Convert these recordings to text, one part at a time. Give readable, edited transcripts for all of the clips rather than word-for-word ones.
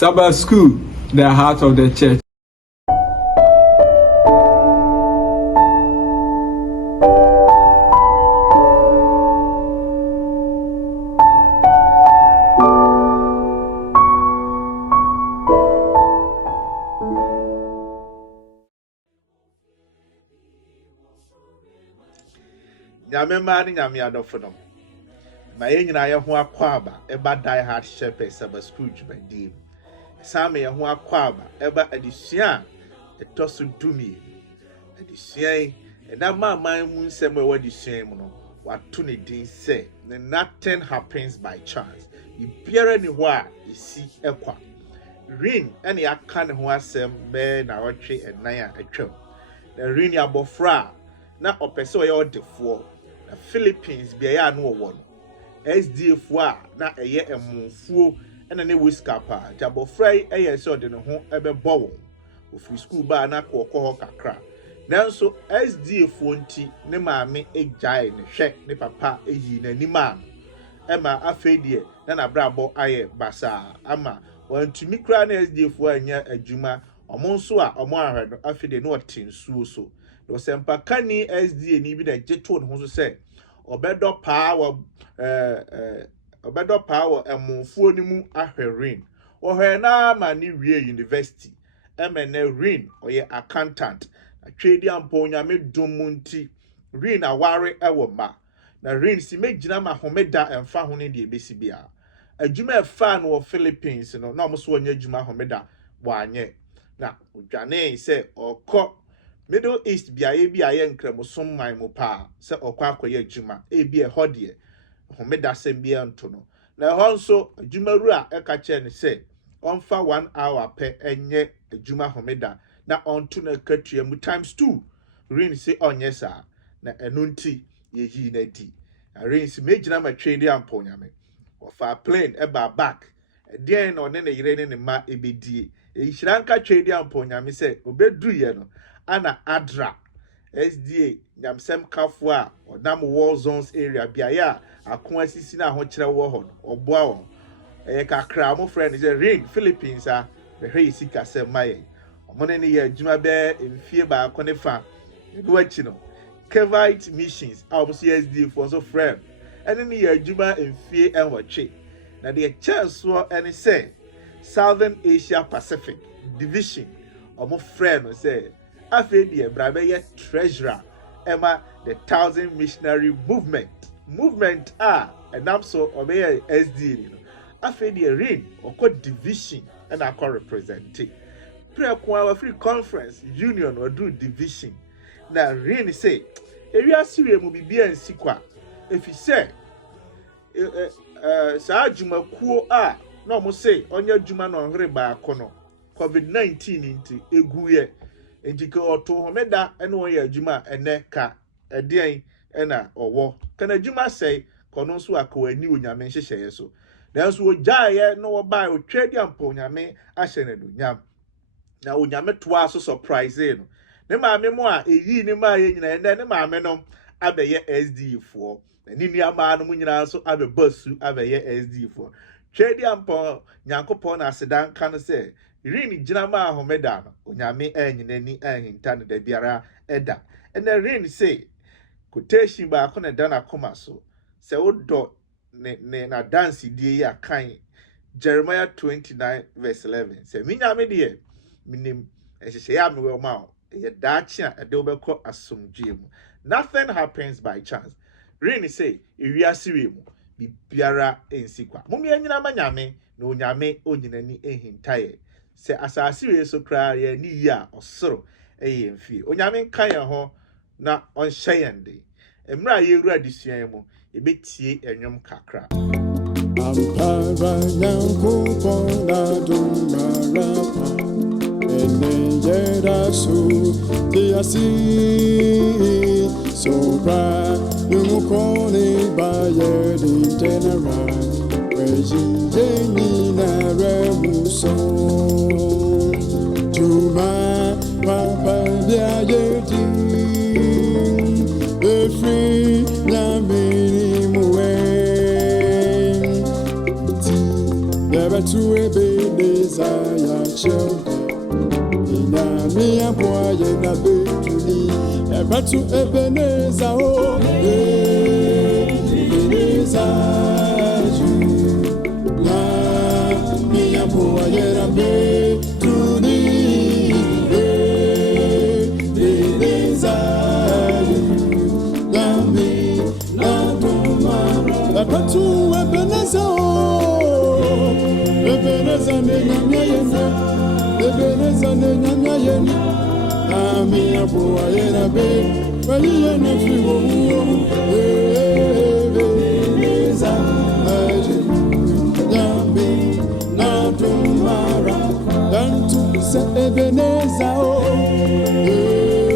Sabbath School, the heart of the church. Nyamema ni nyame adofo ma yenyina ye ho akwaba eba die hard shepherd Sabbath School dwumadie sam ye ho akwaba eba adisua etoso dumi adisua na man mu nsem e wadisua mu no wato ne din se nothing happens by chance ibiara ni ho a esi ekwa rin ene aka ne ho asem be na wotwe enan a atwam na rin abofra na opese oye odefo na Philippines bia ya no wo no SDF a na eye emunfuo ena ne wiskapa jabofra eye se ode ne ho ebebo wo ofri school ba na kokko kakra nanso SDF nti ne maame egyae ne hwe ne papa eyi nanima ema afedie na brabo aye basa ama wantumi kra na SDF anya adwuma omonso a omo ahwedo afedie no otinsuo so no sempa kani SDA ni bi na jeto no so se obedo power emunfuo ni mu ahwerin ohwe na ma ni wie university emene rin oye accountant atwedi ampo nyame dumunti rin aware ewo ma na rin si megina ma homeda emfa ho ne de ebesi bia adwuma efa no Philippines no na omso onye adwuma homeda wanye na odwane se okọ Middle East biaye nkremosum man mu pa se okwa akoye adwuma ebi ehode homeda sem bia nto no na ho nso adwumaru a eka che ne se onfa 1 hour pe enye adwuma homeda na onto na katua mu times 2 rin se onye sa na enunti yeyi na di rin se megina ma twede ampo nyame ofa plane eba back den na one ne yire ne ma ebedie ehyiranka twede ampo nyame se obedru ye no ana adra SDA nyamsem kafo a odam war zones area biaya akon asisi na ho kire wo ho oboa wo kakra mo friend is ring Philippines a the hey sika sem maye omone ne ye adwuma be mfie ba akone fa do achi no Kevite missions a omo SDA for so friend ene ne ye adwuma mfie enwotwe na the chance so ene say Southern Asia Pacific division omo friend say afedi ebrabe ye treasurer ema the 1000 missionary movement enam so obey SD no afedi rin oko division and akọ represent pre-kwa free conference union or do division na rin say area siwe mu bibia nsikwa efi say sa adwuma kuo a na omo say onye adwuma no hwere ba akono COVID-19 nti eguye Ejike oto homeda ene oye adwuma ene ka edian ena owo kana adwuma sei kono nso akawani onyame nhyehyeye so nanso ogyaye no wo bai otwedi ampo onyame ahye ne nyam na onyame toa so surprise no ne maame mo a eyi ne maaye nyina ene ne maame no abeye SD fo ni nuama no mu nyina so abebasu abeye SD fo twedi ampo nyankopon na asedan kan se rin jinama ahomeda no onyame anyinani ahinta no da biara eda ena rin say quotation ba ko na dana koma so se wodo ne na dance die ya kan Jeremiah 29 verse 11 se minyame de minim ehye ya me we ma ye daachi a ede obekọ asomdwe mu nothing happens by chance rin say ewiase we mu biara ensikwa mumye nyina manyame na onyame onyinani ehintaye se asasi we so kra ye ni ya osoro eye mfie onyame nkan ye ho na onhye yende emra ye wura disuan mu ebetie enwom kakra ampara nyanko pona dumarapa ene yera so tiasi sobra yumukoni baye di tenera weji na remuso Papa dia yedi free na minimum never to a baby Inami aboye na betuli Ebatu Ebeneza o Ebeneza ju Na mi aboye na betuli Ebeneza ju Na mi na tomara Ebatu Ebeneza o Ebeneza ne nyamye yena Ebeneza ne nyamya yeni Ami abuwa yena be Wali yena fiwo Ebeneza Nyambi na tumara Dantu se Ebeneza o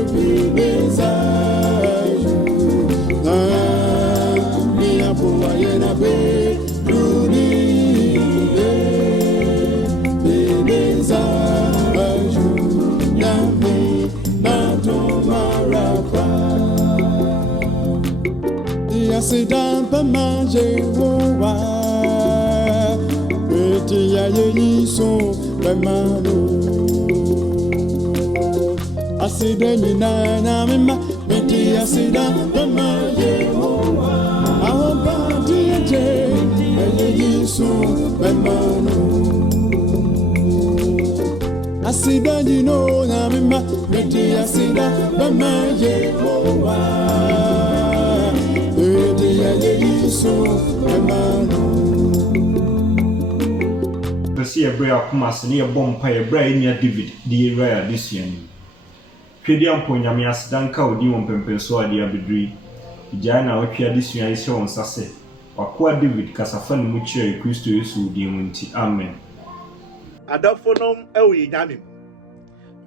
Ebeneza Ami abuwa yena be Sidan pa manje wowa Beti ya ye so be manu Asida ni na mema Beti asidan pa manje wowa Awamba diye ye so be manu Asida ni no na mema Beti asidan pa manje wowa Besi Ebrea Kumas near Bompa Ebrea near David, the rare this year. Pediam Ponyamias Danka would you on Pempensoa the Abidri. Jana Okia this year is on Sasse. Wakwa David Casafan Muche Christo Yesu Dimunti. Amen. Adafonom ewi nyamim.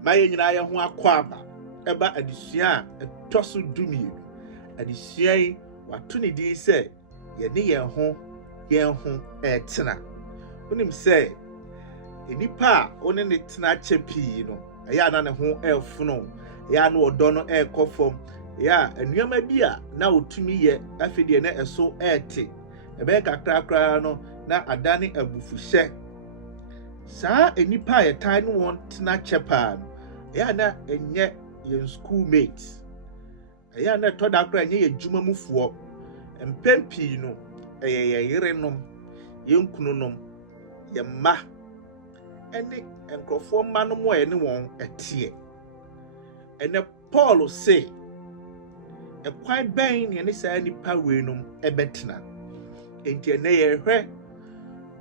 Maye nyina ye ho akwaba. Eba adisia etoso dumi. Adisia watu ni di se ye ne yen ho etena. Unim se enipa one ne tena chepi no eya na ne ho efuno ya na odo no ekofom ya anuama bi a na otumi ye afide ne eso ete ebe kakrakra no na adane abufuhye saa enipa ye tan no won tena chepa ya na enye ye schoolmates eya na to da kra enye ye dwumamufuo empempi no ye yerenom ye nkununom ye ma ene enkrofo ma no mo ene won etie ene Paul say e kwan ben ne saa nipa weenum ebetena enti ene ye hwe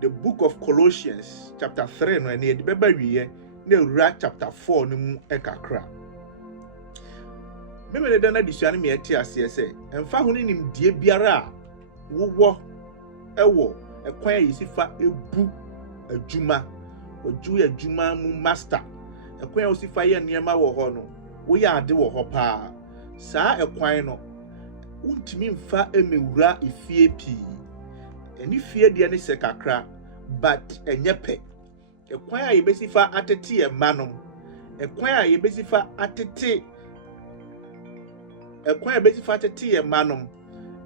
the book of Colossians chapter 3 no ene de beba wiye na ewura chapter 4 no mu ekakra memele dana disuane me etie ase se emfa ho nim die biara wowo ewo ekwan yisifa ebu adwuma oju adwuma mu master ekwan yisifa ye niema wo ho no wo ya ade wo ho pa saa ekwan no untimi mfa emewura efie pi eni fie de ne se kakra but enyepe ekwan a yebesifa atete e manom ekwan a yebesifa atete ekwan a yebesifa atete e manom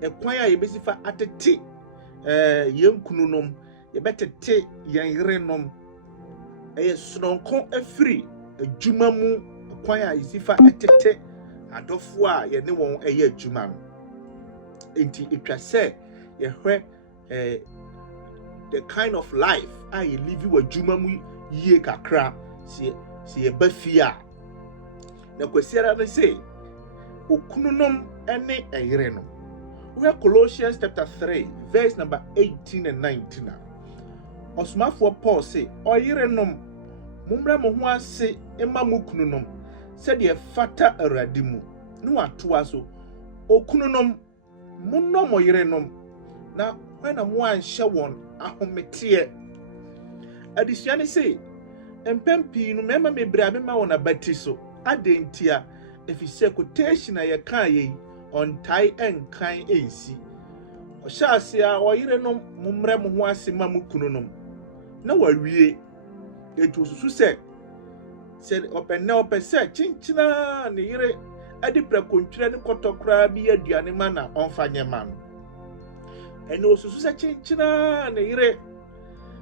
ekwan a yebesifa atete yenkununom yebetete yenrenom sononko afiri adwuma mu ekwan a yesifa atete adofo a ye ne won eye adwuma no enti etwa se ye hwe the kind of life I live with adwuma mu yie kakra si ye bafia na kwesiara na say okununom ene eyere no we Colossians chapter 3 verse number 18 and 19 osmafo Paul say oyerenom mumbra mo ho ase ema mukununom said ye fata aradimu no atoa so okununom munnom oyerenom na when am one shawon ahomete adisuane say empempi no mema mebra mema wona batiso adentia efise quotation ya kan ye on tai enkan ensi ohyase a oyerenom mummra mo ho ase ma mukununom na wawie etu susu se openne opese chinchina ne yire adi prakontwire ne kotokra bi aduane ma na onfanye ma no ene osusu se chinchina ne yire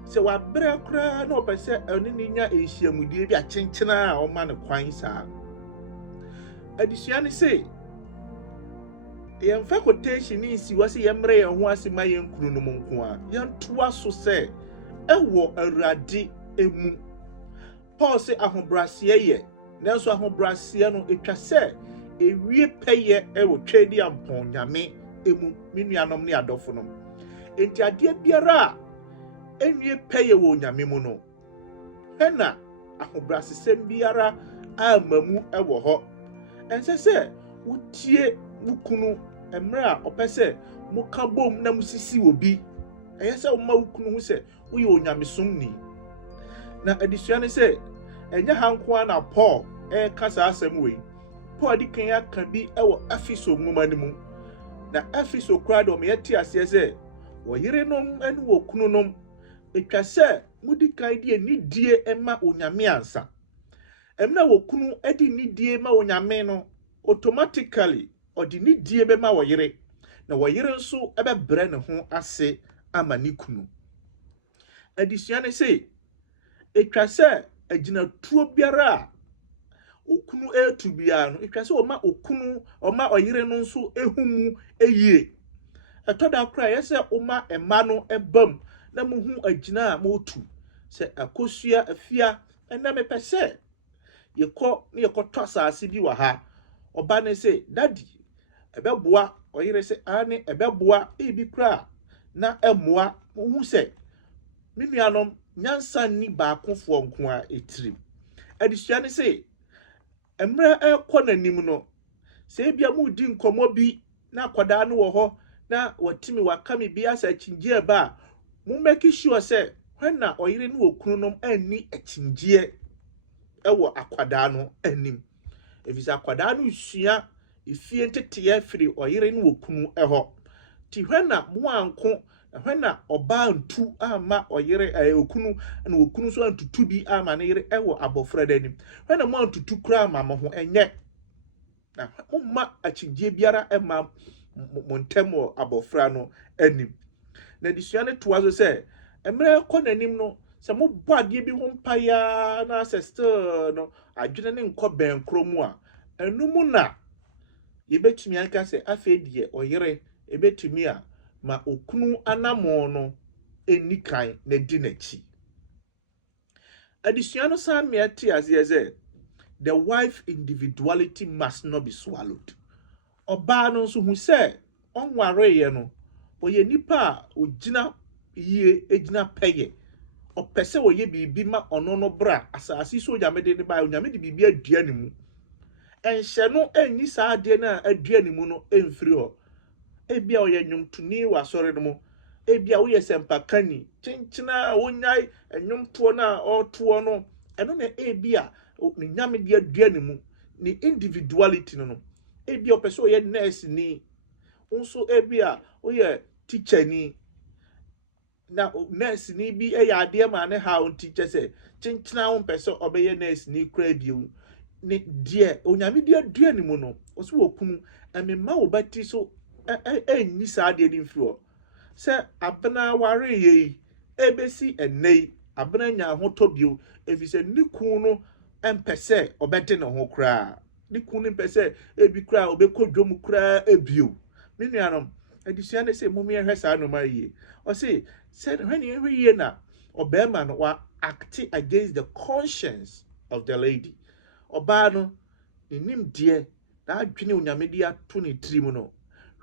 sɛ wabrɛ koraa na ɔpɛ sɛ ɛne ne nya ehyiamudie bi akyenkyena a ɔma ne kwan saa adesua ne sɛ yɛmfa quotation ne nsi wɔ sɛ yɛmmerɛ yɛn ho ase ma yɛn kunu no mu nko a yɛntoa so sɛ ɛwɔ Awurade emu Paul sɛ ahobraseɛ yɛ nanso ahobraseɛ no etwa sɛ ewie pɛyɛ ɛwɔ twɛdi ampɔn nyame emu me nuanom ne adɔfo no enti adeɛ biara a enwie pɛyɛ wɔ nyame mu no ɛna ahobrasesɛm biara ama mu ɛwɔ hɔ ɛnsɛ sɛ wotie wukunu emre a ɔpɛ sɛ moka bom na musisi obi ɛyɛ sɛ woma wukunu ho sɛ woyɛ onyamesomni na adesua ne sɛ ɛnyɛ hankoa na Paul ɛka saa asɛm wei Paul di kan aka bi ɛwɔ Efeso nwoma no mu na Efeso koraa de ɔmɛte aseɛ sɛ wɔyerenom ɛne wɔkununom etwa sɛ mudi kan de nidie ɛma onyame ansa ɛmna wɔkunu ɛde nidie ma onyame no automatically ɔde nidie bɛma wɔyere na wɔyere nso ɛbɛbrɛ ne ho ase ama ne kunu adesua ne sɛ etwa sɛ agyinatuo biara a okunu etu biara no etwa sɛ ɔma ɔyere no nso ehumu eyie ɛtɔda kora yɛ sɛ ɔma ɛma no ɛbam na muhu agyina a motu sɛ akosua afia ɛna mepɛ sɛ yɛkɔtɔ asase bi wɔ ha ɔba ne sɛ daddy ɛbɛboa ɔyere sɛ ane ɛbɛboa ebi kora na ɛmoa muhu sɛ me nuanom nyansa ni baakofoɔ nko a etirim adesua ne sɛ emre ɛkɔ n'anim no sɛ bia mu di nkɔmɔ bi na akwadaa no wɔ hɔ na watimi wakame bi asa kyingie ba mu make sure sɛ when na ɔyere no okununom ani akyingie ɛwɔ akwadaa no anim efisa akwadaa no sua efie nteteye firi ɔyere no okunu ɛhɔ ti when na mo anko when na ɔba ntu ama ɔyere okunu na okunu so antutu bi ama ne yere ɛwɔ abɔfra danim when na mo antutu kura ama mo ho ɛnyɛ na umma akyingie biara ɛma mo ntem wɔ abɔfra no anim na disua ne toa so sɛ emre kɔ n'anim no sɛ mo bɔ adeɛ bi ho mpaya na sister no adwene ne nkɔ bɛn kromu a enum na yebetumi anka sɛ afɛ die ɔyere ebetumi a ma okunu anamɔ no enikan na di n'akyi adesua no san me ate aseɛ sɛ the wife individuality must not be swallowed ɔbaa no nso hu sɛ ɔnware yɛ no ɔyɛ nipa a ɔgyina yie egyina pɛyɛ ɔpɛ sɛ ɔyɛ biribi ma ɔno no bra asase so onyame de ne ba onyame de biribi adua ne mu ɛnhyɛ no enyi saa adeɛ na adua ne mu no emfiri hɔ ebia ɔyɛ nnwomtoni wɔ asɔre no mu ebia woyɛ sɛmpakani kyenkyena wonyai nnwomtoɔ na ɔtoɔ no ɛno na ebia ne nyame de adua ne mu ne individuality no ebia ɔpɛ sɛ ɔyɛ nurse ni nso ebia woyɛ teacher ni na nurse ni bi ɛyɛ adeɛ ma ne ha on teacher sɛ kyenkyena wo mpɛ sɛ ɔbɛyɛ nurse ni kura bio ne deɛ onyame de adua ne mu no ɔso wɔ kunu ɛmema wo bati so enyi saa de di mfiri ho sɛ abena ware yi ebesi enei abena nya ho tobio efise ni kun no empese obede ne ho kra ni kun no empese ebi kra obekodwom kra ebio me nuanom adesua ne sɛ mumie hwɛ saa no ma yi o se when you hear na obema no wa act against the conscience of the lady oba no nim de na adwene onyame de ato ne tirim no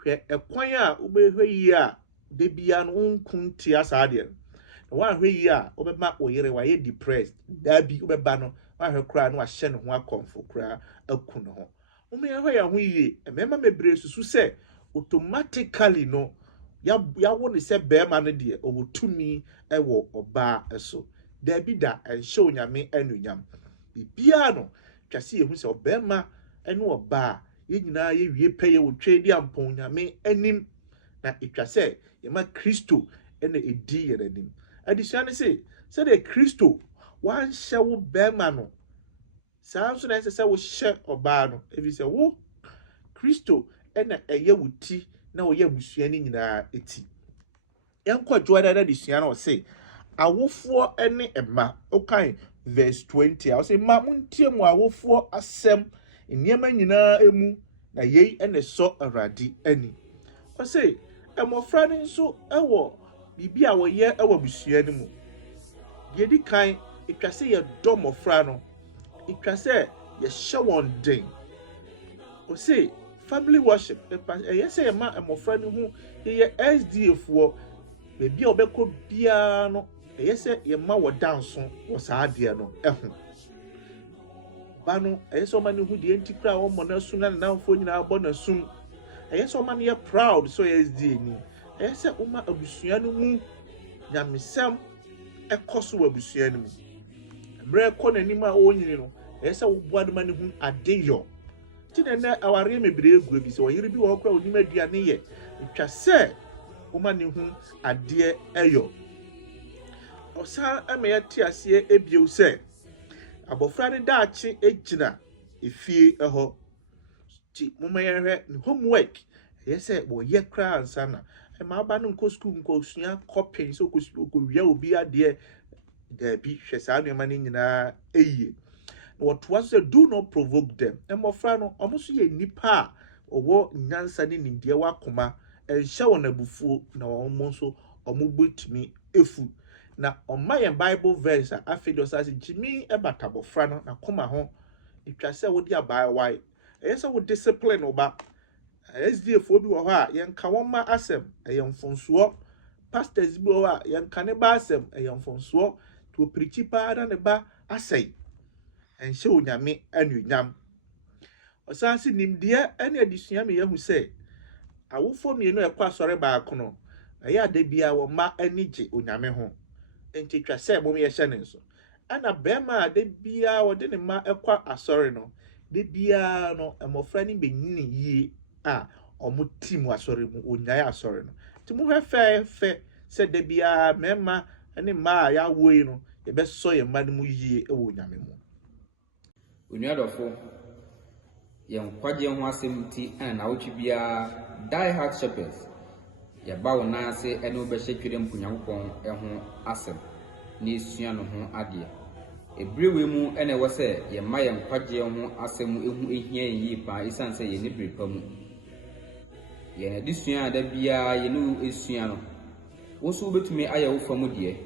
ekwan a ubehwe yi a de bia no nkun tia saa de na wa hwe yi a obema oyere wa ye depressed da bi obeba no wa hwe kra no ahye ne ho akomfo kra aku no ho ume hwe ya ho yi emema mebre susu se automatically no ya wo ne se be ma no de obotumi ewo oba eso da bi da enhye onyame anunyam bibia no twase ehu se obema ene oba ye nyina ye wie peye wo twedi ampon nyame anim na etwa se ye ma Kristo ene edi ye anim adisua ne se de Kristo wan hye wo bema no sanso na se wo hye oba no ebi se wo Kristo ene eye wuti na wo ye busua ni nyina eti yenkɔ joada da disua na o se awofo ene ema okay verse 20 I say ma muntie mu awofo asem nniema nyinaa emu na yei ene so Awurade ani I say emofra ne nso ewo bibi a woye ewo busua ne mu de di kan etwa se ye dɔ mofra no etwa se ye hye won den I say family worship yes say ma emofra ne hu ye SDA fo bebi a obekɔ bia no yes say ye ma wo dance wo saa de no ehu ba no yes o ma ne hu de ntikra wo mo na su na nanfo nyina abɔ na sum yes o ma ne proud so SDA ni yes say o ma abusua no mu nyamesam ekoso wa abusua no mu mre kɔ nanim a o nyini no yes say wo boa de ma ne hu adeyo tinene aware mebre egu bi se wo yiri bi wo kɔ onim aduane ye etwa se uma ne hu ade eyo osa ameye ti ase ebio se abofra ne daache egina efie eho ti momaye hwe ne homework yese bo ye kra ansa na ma aba no nko school nko sua copy so ko wia obi ade da bi hwe saa no ma ne nyina eyiye what was say do not provoke them emofra no omoso ye nipa owo nyansa ne nimdie wakoma ehya won abufuo na omo so omubutumi efu na my Bible verse afedo say jimi ebata bofra no na koma ho etwa se wo dia bai wai eyese wo discipline oba SDF obi wo ha yenka woma asem eyemfonso pastors bi wo ha yenka ne ba asem eyemfonso to preach pa na ne ba asai enhye onyame anunyam osansi nimdie ene adisua me yehu se awofo mienu ekwa sore ba akono eya ade bia wo ma anije onyame ho enti twa se mom ye hye ne nso ana bema ade bia wo de ne ma ekwa asore no de bia no emofra ni benyini yie a omutim asore mu onyai asore no ti mu hwe se de bia mema ene ma ya woi no ye be so ye ma ne mu yie e wo onyame mu Unuadofo yen kwaje ho asem ti na wotwe bia die hard shepherds ya ba wona ase ene obehye twere mpunyankopon ho asem ni sua no ho ade ebrewe mu ene wo se ye ma yen kwaje ho asem ehu ehia yi pa isan se ye ni brepa mu ye na disua da bia ye no esua no wo so betumi aya wo famu de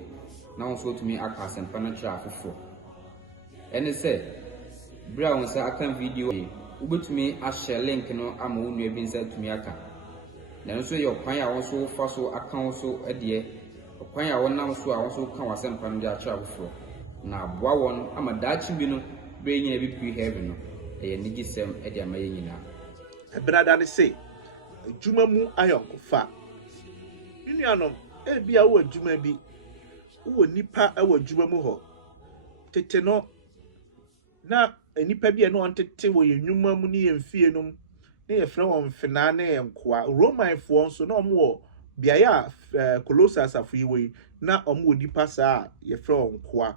na wo so betumi aka asem pa na tra afofo ene se bra won sa aka video ubetumi a share link no ama wonu ebi nsa tumi aka na nso ye okwan a won so fa so aka won so ade okwan a won nam so a won so ka wasem pan dia cha afoforo na aboa won ama daachi bi no bre nyina bi pre heaven no e nigi sem ade ama ye nyina brada ne say adwuma mu ayonkofa nuanom e bia wo adwuma bi wo nipa e wo adwuma mu ho tete no na enipa bi no ontete wo yenwuma mu ne yemfie no ne yefra won fena ne enkoa roman fo nso na omo biaya Colossus afuyi na omo odipa saa yefra won koa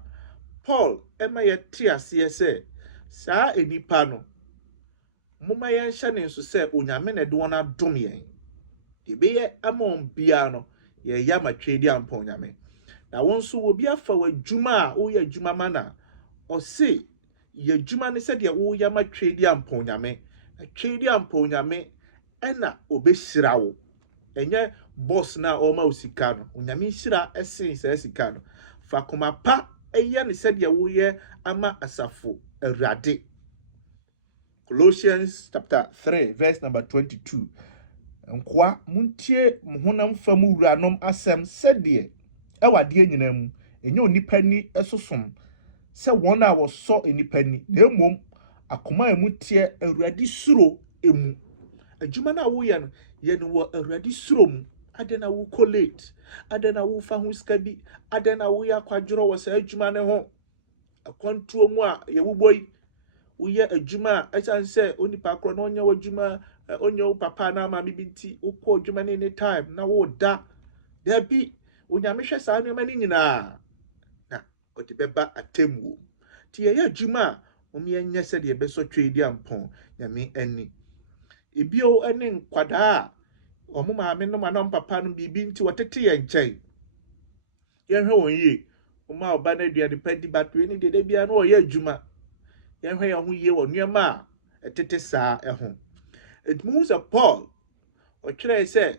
Paul ema ye ti ase se saa enipa no moma ye hye ne nso se onyame na de won adom yen ebeye amon bia no ye ya matwedi ampa onyame na won so obi afa wadwuma a wo ya dwuma mana o se ye dwuma ne se de wo ya matwedi ampa onyame atwedi ampa onyame ena obehira wo enye boss na o ma osika no onyame hira esen se sika no fa koma pa eye ne se de wo ye ama asafo Awurade Colossians chapter 3 verse number 22 nkwa muntie mhonam famu wuranom asem sede ewade nyina mu enye onipa ni esosom se won a wo so enipa ni na emom akoma emu tie Awurade suro emu adwuma na wo ye no ye no wo Awurade suro mu adena wo collate adena wo fa ho ska bi adena wo ya kwadworo wo sa adwuma ne ho akwantuo mu a ye wo boy wo ye adwuma a chanse onipa kro na onya wadwuma onya wo papa na ma bibinti ukọ adwuma ne time na wo da bi onyame hwe saa ne ma ni nyina na o de beba atemu ti ye adwuma omi enye se de beso twedi ampon nyame ani ebio ene nkwada omo maame no ma no papa no bibinti wotete ye nkyai yɛhwɛ wɔn yie ɔma ɔba no aduane pa di batwe ne dede bia no ɔyɛ adwuma yɛhwɛ yɛn ho yie wɔ nneɛma a ɛtete saa ɛho ɛtumi sɛ Paul ɔtwerɛ sɛ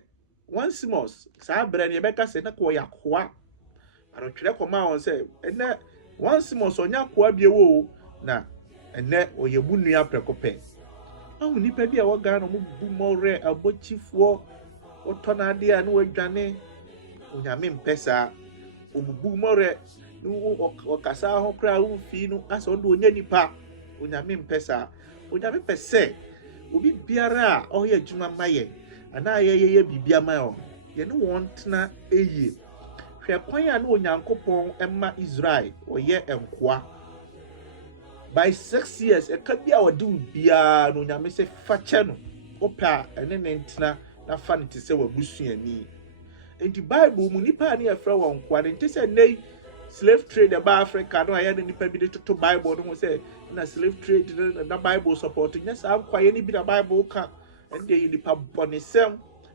Onesimus saa brɛ no yɛbɛka sɛ na kɔ ɔyɛ akoa ɔtwerɛ kɔma wɔn sɛ ɛnɛ Onesimus ɔnyɛ akoa bie wo na ɛnɛ ɔyɛ bu nua prɛko pɛ ahu nipa bi a wɔga no mo bu mɔrɛ abɔkyifoɔ wɔtɔ n'adeɛ a ne wɔadwane onyame mpɛ saa obubu mɔrɛ ɔkasa ho koraa womfii no asɛ ɔde ɔnyɛ nipa onyame mpɛ saa onyame pɛ sɛ obi biara a ɔyɛ adwuma ma yɛn anaa yɛyɛ biribi ama yɛn yɛne wɔn tena ɛyie hwɛ kwan a ne onyankopɔn ɛma Israel ɔyɛ nkoa by 6 years ɛka bi a ɔde wo biara no onyame sɛ fa kyɛ no wopɛ a ɛne ne ntena na fa no te sɛ wabusuani enti Bible mu nipa a ne yɛfrɛ wɔn nkoa no nti sɛ nnɛ slave trade ɛba Africa no a yɛne nipa bi de toto Bible no ho sɛ na slave trade na Bible support nyɛ saa nkwaeɛ no bi na Bible ka ɛne deɛ yɛ nipa bɔnesɛm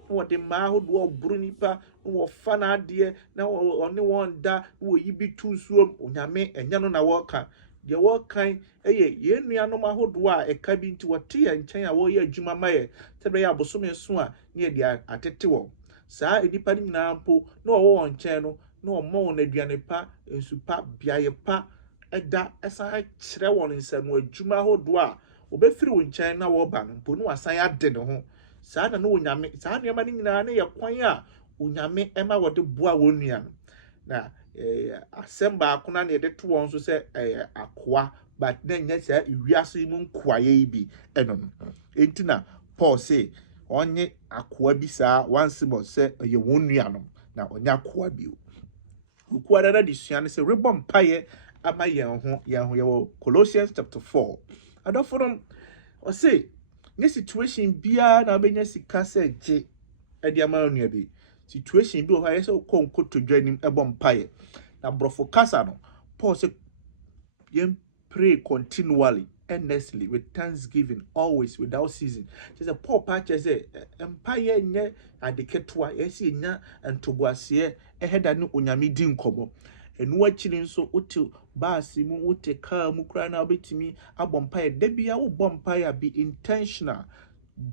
na wɔde mmaa ahodoɔ ɔboro nipa na wɔfa n'adeɛ na ɔne wɔn da na wɔyi bi to nsuom onyame ɛnyɛ no na wɔka deɛ wɔkan ɛyɛ yɛn nuanom ahodoɔ a ɛka bi nti wɔte yɛn nkyɛn a wɔyɛ adwuma ma yɛ sɛ bɛyɛ abosome so a ne yɛde atete wɔn saa nipa no nyinaa mpo na wɔwɔ wɔn nkyɛn no na wɔma wɔn aduane pa nsu pa beaeɛ pa ɛda ɛsan kyerɛ wɔn nsa no adwuma ahodoɔ a wɔbɛfiri wɔn nkyɛn na wɔba no mpo no wasan ade ne ho saa na no onyame saa nneɛma no nyinaa ne yɛ kwan a onyame ɛma wɔde boa wɔn nua no na asɛm baako na yɛde to wɔn so sɛ akoa but na nyɛ sɛ ewiase mu nkoa yɛ bi ɛno no enti na Paul sɛ ɔnye akoa bi saa Onesimus sɛ ɛyɛ wɔn nua no na ɔnyɛ akoa bi okuwa dada de sua ne sɛ rebɔ mpaeɛ ama yɛn ho yɛwɔ Colossians chapter 4 adɔfonom ɔsɛ ne situation biara na ɔbɛnya sika sɛ gye ɛde ama onua bi situation bi wɔ hɔ a yɛsɛ wokɔ nkotodwa nim ɛbɔ mpaeɛ na borɔfo kasa no Paul sɛ yɛn pray continually earnestly with thanksgiving always without ceasing just a Paul patch say mpaeɛ nyɛ ade ketewa yɛsɛ nya ntoboaseɛ ɛhɛda ne onyame di nkɔmɔ enu akyiri nso wote baasi mu wote car mu kura na obetimi abɔ mpaeɛ da bia wo bɔ mpaeɛ be intentional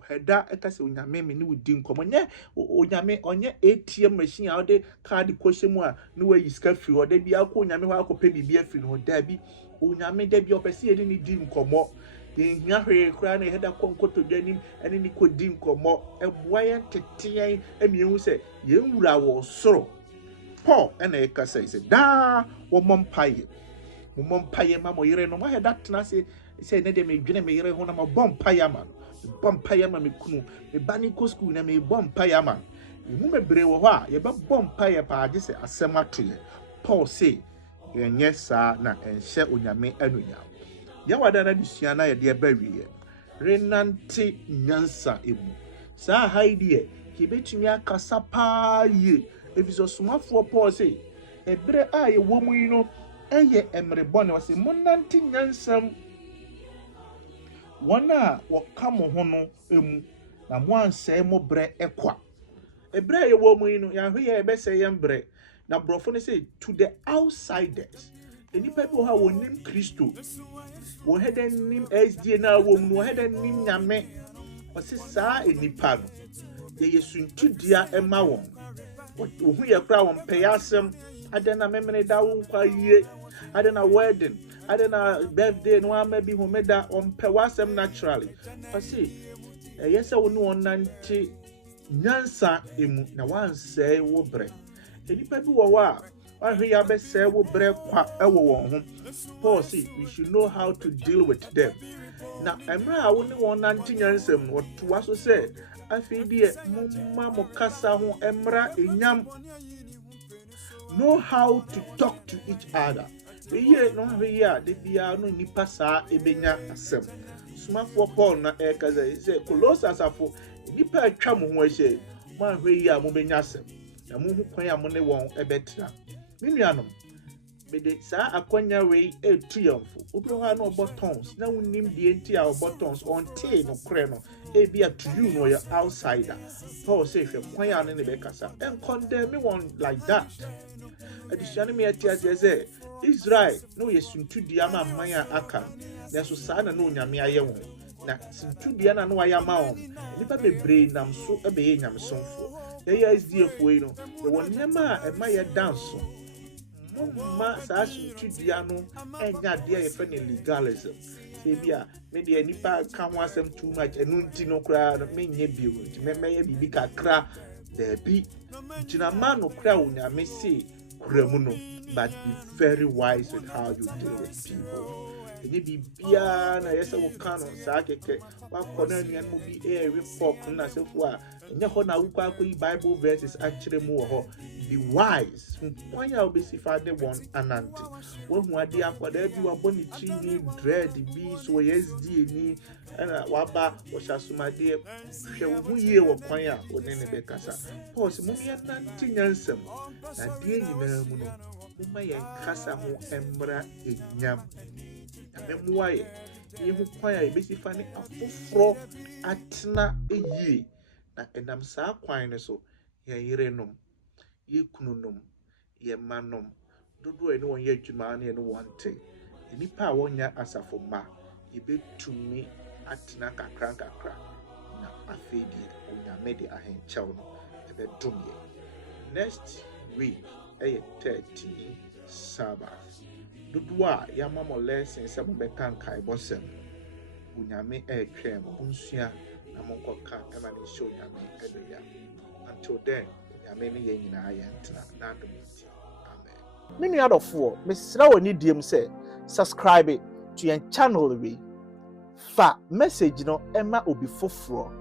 heda ekase onyame me ne wudi nkɔmɔ nyɛ onyame ɔnyɛ ATM machine a wode card kɔhyɛ mu a ne wayi sika firi hɔ da bia akɔ onyame hɔ akɔpɛ biribi afiri no da bi onyame da bia ɔpɛsɛ yɛne ne di nkɔmɔ yɛhia hwee kura na yɛda kɔ nkotodwa nim ɛne ne kɔdi nkɔmɔ ɛboa yɛn tete yɛn ɛmiɛhu sɛ yɛn wura wɔ soro Paul ɛna ɛkasa sɛ daa wɔmmɔ mpaeɛ mommɔ mpaeɛ ma mo yere no mahɛ da tena sɛ ne deɛ medwene me yere ho na mabɔ mpaeɛ ma no mebɔ mpaeɛ ma me kunu meba ne kɔ school na mebɔ mpaeɛ ma ɛmu mebree wɔ hɔ a yɛbɛbɔ mpaeɛ paa gye sɛ asɛm ato yɛ Paul sɛ yɛnyɛ saa na ɛnhyɛ onyame anuonyam yɛwada na desua na yɛde ɛba wieɛ renante nyansa emu saa ha yi deɛ yɛbɛtumi akasa paa yie efisɛ somafoɔ Paul sɛ ɛberɛ a yɛwɔ mu yi no ɛyɛ mmerebɔne wɔ sɛ monante nyansam wɔn a wɔka mo ho no emu na mo ansɛe mo brɛ ɛkwa ɛberɛ a yɛwɔ mu yi no yɛahwɛ yɛ ɛbɛsɛ yɛn brɛ na borɔfo no sɛ to the outsiders enipa bi wɔ ha wɔnim Kristo wɔn hɛdɛ nim SDA na wɔn mu wɔn hɛdɛ nim nyame wɔsi saa enipa no yɛyɛ suntudua ɛma wɔn wɔhu yɛ kora wɔn mpɛyɛ asɛm adɛ na memene da wo nkwa yie adɛ na wedding adɛ na birthday no ama bi homeda wɔn mpɛ wasɛm naturally wɔsi ɛyɛ sɛ wɔn ne wɔn nante nyansa emu na wansɛe wo brɛ enipa bi wɔ hɔ a wahwe ya bɛsɛe wo brɛ kwa ɛwɔ wɔn ho Paul say we should know how to deal with them na ɛmra a wo ne wɔn nante nyansam no wɔtoa so sɛ afei deɛ momma mo kasa ho ɛmra enyam know how to talk to each other Eye no hwe ya de bia no nipa saa ebenya asɛm somafoɔ Paul na ɛkaza sɛ Colossians afo nipa atwa mo ho ahyɛ mo ahwe ya mo benya asɛm na mo hu kwan a mo ne wɔn ɛbɛtra minuanom bede saa akwanya wei etu yɛmfo obi hɔ a na ɔbɔ tons na wonim die nti a ɔbɔ tons ɔnte no korɛ no ebi a to you no yɛ outsider Paul say hwɛ kwan a ne bɛkasa and condemn me one like that adisua no me atia se Israel no ye suntu ama man aka na so saa na no nyame aye won na suntu na no aya ma won nipa bebre nam so ebeye nyamsonfo ye SDF we no e won nema e ma ye dance ma saa suntu no enya de ye fe ne legalism sebia me de nipa ka ho asem too much enu nti no kra no me nye bio nti me ye bibi kakra there be ntina man no kra wo nyame se kra mu no but be very wise with how you deal with people. Any bibia na yesa wo kano sa keke wa kona nuan mu bi e report na se fu a nya ho na wo kwa Bible verses akire mu ho be wise when you be sifa de one ananti wo hu ade akwada bi wa boni chi ni dread bi so SD ni na wa ba wo shasumade hwe wo hu ye wo kwan a wo ne be kasa pause mu ya nanti nyansam na de nyina mu no muma yen kasa ho embra enyam amemuaye yehu kwan a ebesifa ne afoforo atena eyie na enam saa kwan ne so ye yerenom ye kununom ye manom dodo ene won ye adwuma na ene wonte enipa a wonya asafo ma ebetumi atena kakra na afedi onyame de ahenkyɛw no ebedumye next week 30 Sabbath. Dudwa yamamo lesson se mobeka nkai bosem. Unyame twem unsua na monkoka ema ne show nyame edoya. Until then, unyame ne ye nyina ayentna na adomti. Amen. Many adofo, mesra woni diem se subscribe to your channel we. Fa message no ema obi foforo.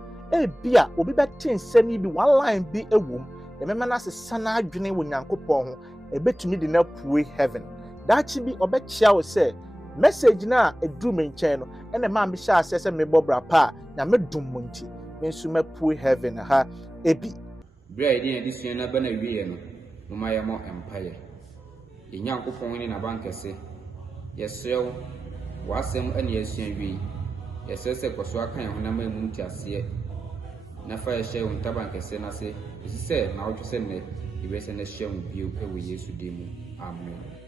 Bia obi betin semi bi one line bi ewom. Remember na se sana adwene wo Nyankopɔn ho ebetumi de na pue heaven dachi bi obechia wo se message na edu me nkyɛn no ene ma me sha ase se me bobra pa na me dum munti me nso ma pue heaven ha ebi bra edi edisua na bana wiye no moma ya mo empire ye Nyankopɔn ni na bankese yesew wasem ene yesua wi yesese kwaso akan ho na ma mu ntiase na fa ye hye ntabankese na se isi se na wotwe se ne ibese na hye mu bio ewe Yesu demu amen.